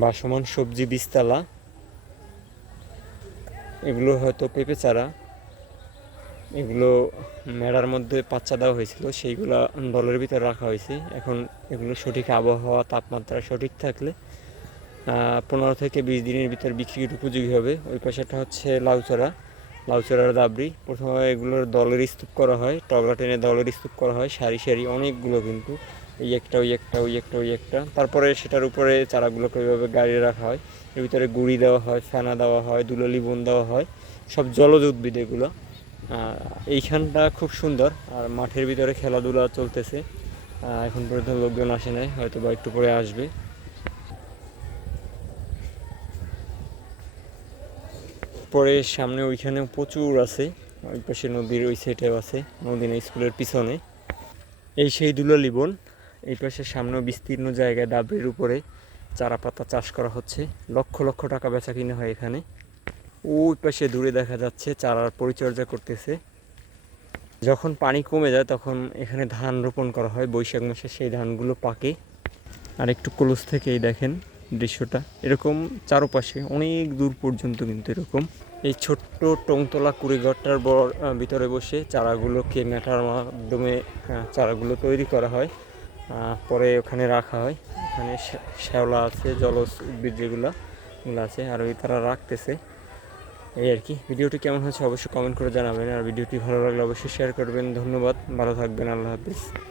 বাসমান সবজি বীজতলা, এগুলো হয়তো পেঁপে চারা, এগুলো মেড়ার মধ্যে পাচ্চা দেওয়া হয়েছিল, সেইগুলো দলের ভিতরে রাখা হয়েছে। এখন এগুলো সঠিক আবহাওয়া, তাপমাত্রা সঠিক থাকলে পনেরো থেকে বিশ দিনের ভিতর বিক্রির উপযোগী হবে। ওই পাশেটা হচ্ছে লাউ চারা লাউ দাবড়ি। প্রথমে এগুলোর দলের স্তূপ করা হয়, টগলা টেনে দলের স্তূপ করা হয়, সারি সারি অনেকগুলো কিন্তু এই একটা, ওই একটা ওই একটা ওই একটা। তারপরে সেটার উপরে চারাগুলোকে ওইভাবে গাড়িয়ে রাখা হয়। এর ভিতরে গুড়ি দেওয়া হয়, ফেনা দেওয়া হয়, দুলালি বন দেওয়া হয়। সব জলজ উদ্ভিদ এগুলো। এইখানটা খুব সুন্দর। আর মাঠের ভিতরে খেলাধুলা চলতেছে। এখন পর্যন্ত লোকজন আসে নাই হয়তো বা একটু পরে আসবে। পরে সামনে ওইখানে প্রচুর আছে। ওই পাশে নদীর ওই সাইডেও আছে। নদী স্কুলের পিছনে। এই সেই দুলালি বন। এই পাশে সামনে বিস্তীর্ণ জায়গায় ডাবরির উপরে চারা পাতা চাষ করা হচ্ছে। লক্ষ লক্ষ টাকা বেচা কিনা হয় এখানে। ওই পাশে দূরে দেখা যাচ্ছে চারার পরিচর্যা করতেছে। যখন পানি কমে যায় তখন এখানে ধান রোপণ করা হয়। বৈশাখ মাসে সেই ধানগুলো পাকে। আর একটু ক্লোজ থেকেই দেখেন দৃশ্যটা। এরকম চারপাশে অনেক দূর পর্যন্ত কিন্তু এরকম। এই ছোট্ট টংতলা কুড়িঘরটার ভিতরে বসে চারাগুলোকে মেটার মাধ্যমে চারাগুলো তৈরি করা হয়। পরে ওখানে রাখা হয়। ওখানে শ্যা- শ্যাওলা আছে, জলজ উদ্ভিদ যেগুলো আছে, আর ওই তারা রাখতেছে। এই আর কি। ভিডিওটি কেমন হয়েছে অবশ্যই কমেন্ট করে জানাবেন। আর ভিডিওটি ভালো লাগলে অবশ্যই শেয়ার করবেন। ধন্যবাদ। ভালো থাকবেন। আল্লাহ হাফিজ।